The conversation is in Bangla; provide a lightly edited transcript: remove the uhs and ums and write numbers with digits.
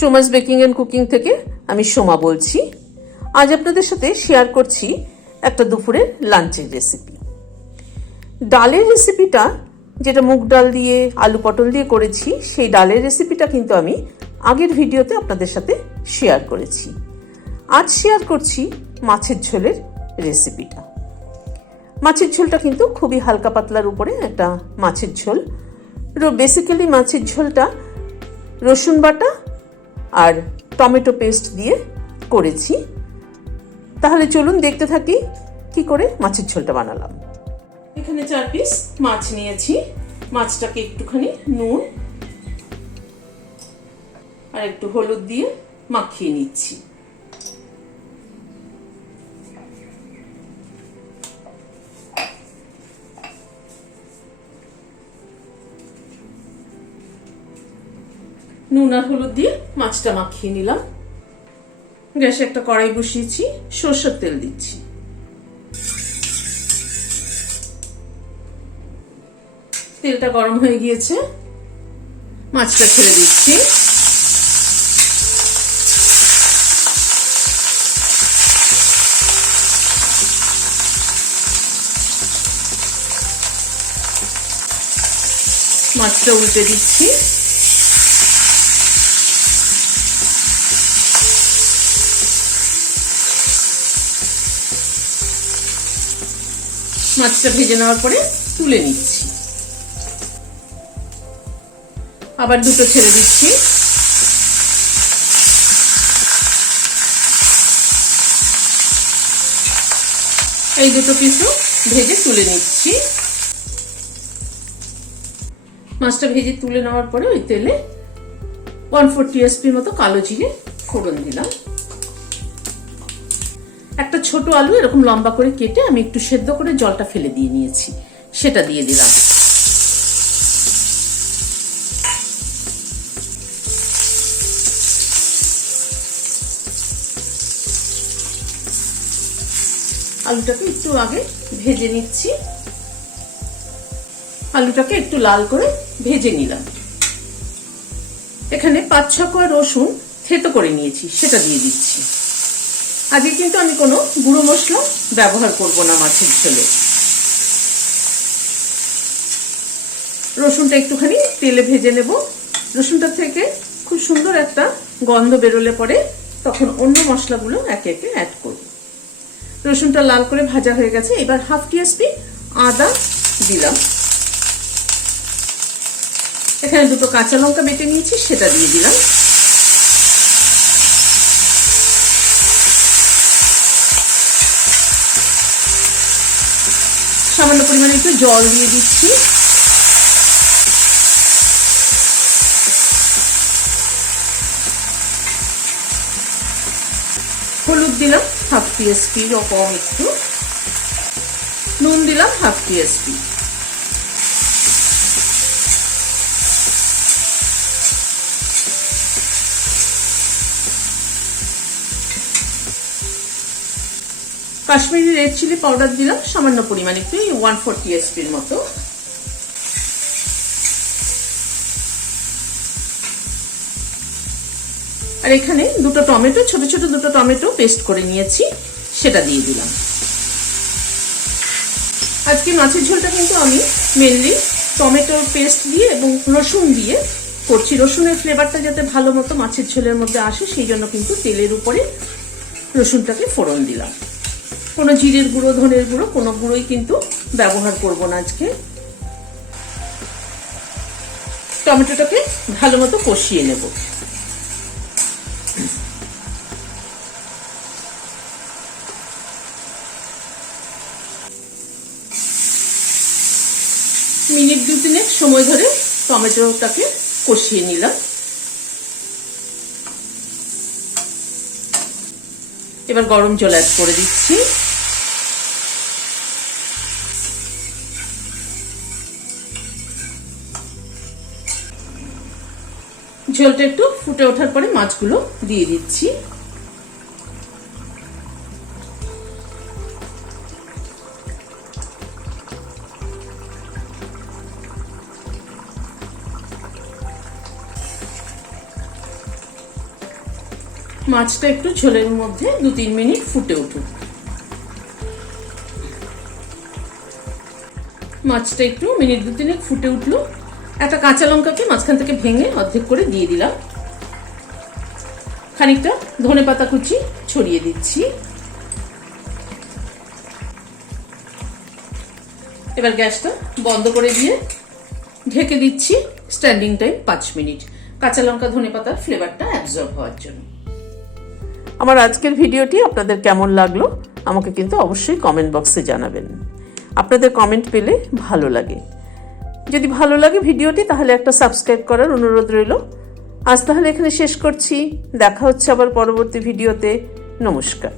সোমাস বেকিং অ্যান্ড কুকিং থেকে আমি সোমা বলছি। আজ আপনাদের সাথে শেয়ার করছি একটা দুপুরের লাঞ্চের রেসিপি। ডালের রেসিপিটা, যেটা মুগ ডাল দিয়ে আলু পটল দিয়ে করেছি, সেই ডালের রেসিপিটা কিন্তু আমি আগের ভিডিওতে আপনাদের সাথে শেয়ার করেছি। আজ শেয়ার করছি মাছের ঝোলের রেসিপিটা। মাছের ঝোলটা কিন্তু খুবই হালকা পাতলার উপরে একটা মাছের ঝোল। বেসিক্যালি মাছের ঝোলটা রসুন বাটা আর টমেটো পেস্ট দিয়ে করেছি। তাহলে চলুন দেখতে থাকি কি করে মাছের ঝোলটা বানালাম। এখানে 4 পিস মাছ নিয়েছি। মাছটাকে একটুখানি নুন আর একটু হলুদ দিয়ে মাখিয়ে নিচ্ছি। নুন আর হলুদ দিয়ে মাছটা মাখিয়ে নিলাম। গ্যাসে একটা কড়াই বসিয়েছি, সরষের তেল দিচ্ছি। তেলটা গরম হয়ে গিয়েছে, মাছটা ছেড়ে দিচ্ছি। মাছটা উল্টে দিচ্ছি। মাছটা ভেজে নেওয়ার পরে তুলে নিচ্ছি। আবার দুটো ছেড়ে দিচ্ছি। এই দুটো পিসও ভেজে তুলে নিচ্ছি। মাছটা ভেজে তুলে নেওয়ার পরে ওই তেলে 1/4 টিস্পুন মতো কালো জিরে ফোড়ন দিলাম। একটা ছোট আলু এরকম লম্বা করে কেটে আমি একটু সেদ্ধ করে জলটা ফেলে দিয়ে নিয়েছি, সেটা দিয়ে দিলাম। আলুটাকে একটু আগে ভেজে নিচ্ছি। আলুটাকে একটু লাল করে ভেজে নিলাম। এখানে 5-6 কোয়া রসুন থেতো করে নিয়েছি, সেটা দিয়ে দিচ্ছি। আজকে কিন্তু আমি কোনো গুঁড়ো মশলা ব্যবহার করব না মাছের ঝোলে। রসুনটা একটুখানি তেলে ভেজে নেব। রসুনটা থেকে খুব সুন্দর একটা গন্ধ বেরোলে পরে তখন অন্য মশলাগুলো একে একে অ্যাড করব। রসুনটা লাল করে ভাজা হয়ে গেছে। এবার 1/2 টিস্পুন আদা দিলাম। এখানে দুটো কাঁচা লঙ্কা বেটে নিয়েছি, সেটা দিয়ে দিলাম। সামান্য পরিমাণে একটু জল দিয়ে দিচ্ছি। হলুদ দিলাম 1/2 টিস্পুন, কম একটু। নুন দিলাম 1/2 teaspoon. Kashmiri red chilli powder দিলাম সামান্য পরিমাণে একটু, 1/4 টিস্পুন মতো। আর এখানে দুটো টমেটো, ছোট ছোট দুটো টমেটো পেস্ট করে নিয়েছি, সেটা দিয়ে দিলাম। আজকে মাছের ঝোলটা কিন্তু আমি মেনলি টমেটোর পেস্ট দিয়ে এবং রসুন দিয়ে করছি। রসুনের ফ্লেভারটা যাতে ভালো মতো মাছের ঝোলের মধ্যে আসে, সেই জন্য কিন্তু তেলের উপরে রসুনটাকে ফোড়ন দিলাম। কোনো জিরের গুঁড়ো, ধনের গুঁড়ো কোনো গুঁড়োই কিন্তু ব্যবহার করব না আজকে। টমেটোটাকে ভালো মতো কষিয়ে নেব। মিনিট 2-3 সময় ধরে টমেটোটাকে কষিয়ে নিলাম। এবার গরম জল অ্যাড করে দিচ্ছি। ঝোলটা একটু ফুটে ওঠার পরে মাছগুলো দিয়ে দিচ্ছি। মাছটা একটু ঝোলের মধ্যে 2-3 মিনিট ফুটে উঠুক। মাছটা একটু মিনিট 2-3 ফুটে উঠলো। একটা কাঁচা লঙ্কাকে মাঝখান থেকে ভেঙে অর্ধেক করে দিয়ে দিলাম। খানিকটা ধনেপাতা কুচি ছড়িয়ে দিচ্ছি। এবার গ্যাসটা বন্ধ করে দিয়ে ঢেকে দিচ্ছি স্ট্যান্ডিং টাইম 5 মিনিট, কাঁচা লঙ্কা ধনেপাতার ফ্লেভারটা অ্যাবজর্ব হওয়ার জন্য। আমার আজকের ভিডিওটি আপনাদের কেমন লাগলো আমাকে কিন্তু অবশ্যই কমেন্ট বক্সে জানাবেন। আপনাদের কমেন্ট পেলে ভালো লাগে। যদি ভালো লাগে ভিডিওটি তাহলে একটা সাবস্ক্রাইব করার অনুরোধ রইল। আজ তাহলে এখানে শেষ করছি। দেখা হচ্ছে আবার পরবর্তী ভিডিওতে। নমস্কার।